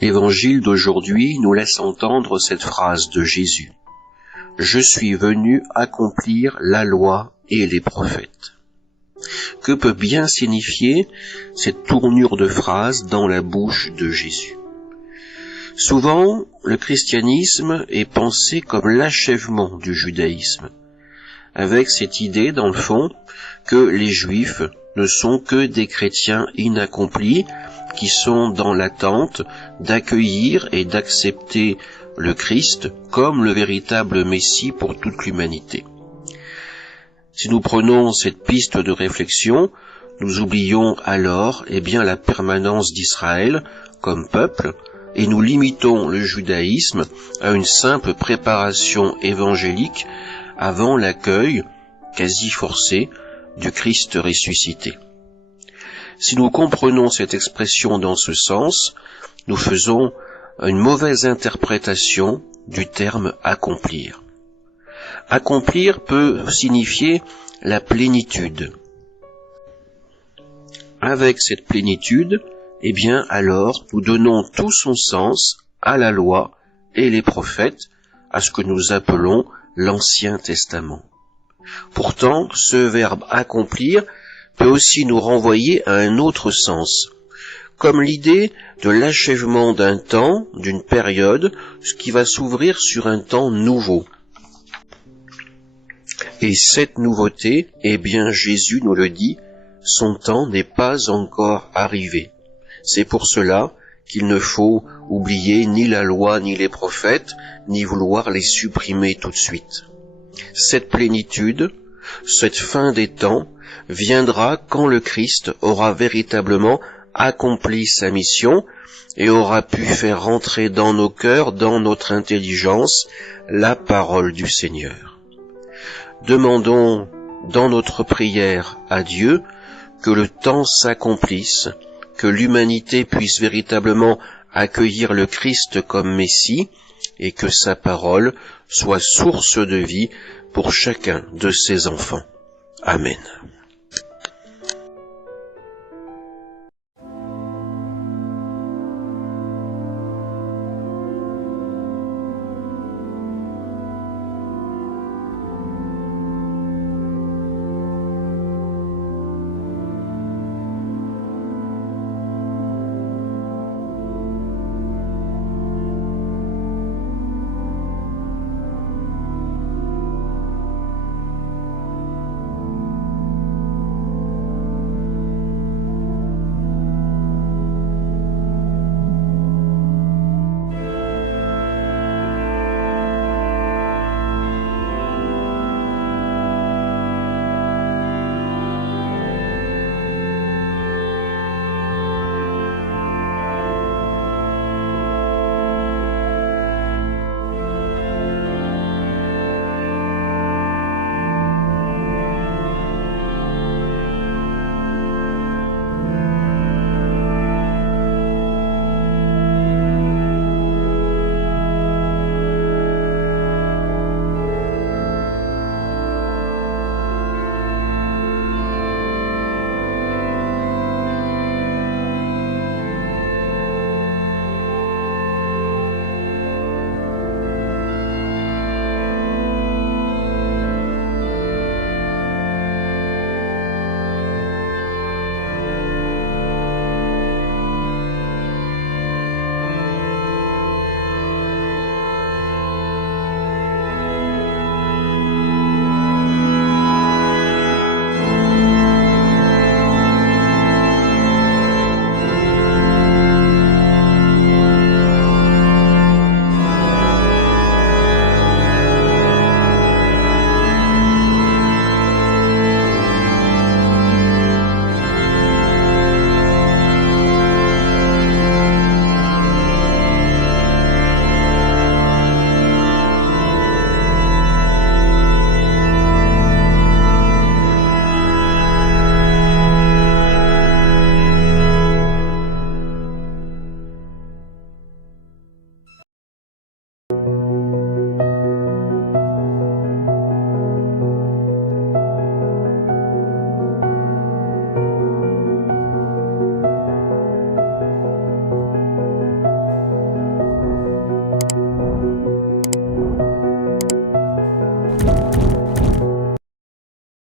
L'Évangile d'aujourd'hui nous laisse entendre cette phrase de Jésus. « Je suis venu accomplir la loi et les prophètes ». Que peut bien signifier cette tournure de phrase dans la bouche de Jésus? Souvent, le christianisme est pensé comme l'achèvement du judaïsme, avec cette idée, dans le fond, que les Juifs ne sont que des chrétiens inaccomplis, qui sont dans l'attente d'accueillir et d'accepter le Christ comme le véritable Messie pour toute l'humanité. Si nous prenons cette piste de réflexion, nous oublions alors la permanence d'Israël comme peuple, et nous limitons le judaïsme à une simple préparation évangélique avant l'accueil, quasi forcé, du Christ ressuscité. Si nous comprenons cette expression dans ce sens, nous faisons une mauvaise interprétation du terme « accomplir ». Accomplir peut signifier la plénitude. Avec cette plénitude, alors nous donnons tout son sens à la loi et les prophètes, à ce que nous appelons l'Ancien Testament. Pourtant, ce verbe « accomplir » peut aussi nous renvoyer à un autre sens, comme l'idée de l'achèvement d'un temps, d'une période, ce qui va s'ouvrir sur un temps nouveau. Et cette nouveauté, Jésus nous le dit, son temps n'est pas encore arrivé. C'est pour cela qu'il ne faut oublier ni la loi ni les prophètes, ni vouloir les supprimer tout de suite. Cette plénitude, cette fin des temps, viendra quand le Christ aura véritablement accompli sa mission et aura pu faire rentrer dans nos cœurs, dans notre intelligence, la parole du Seigneur. Demandons dans notre prière à Dieu que le temps s'accomplisse, que l'humanité puisse véritablement accueillir le Christ comme Messie et que sa parole soit source de vie pour chacun de ses enfants. Amen.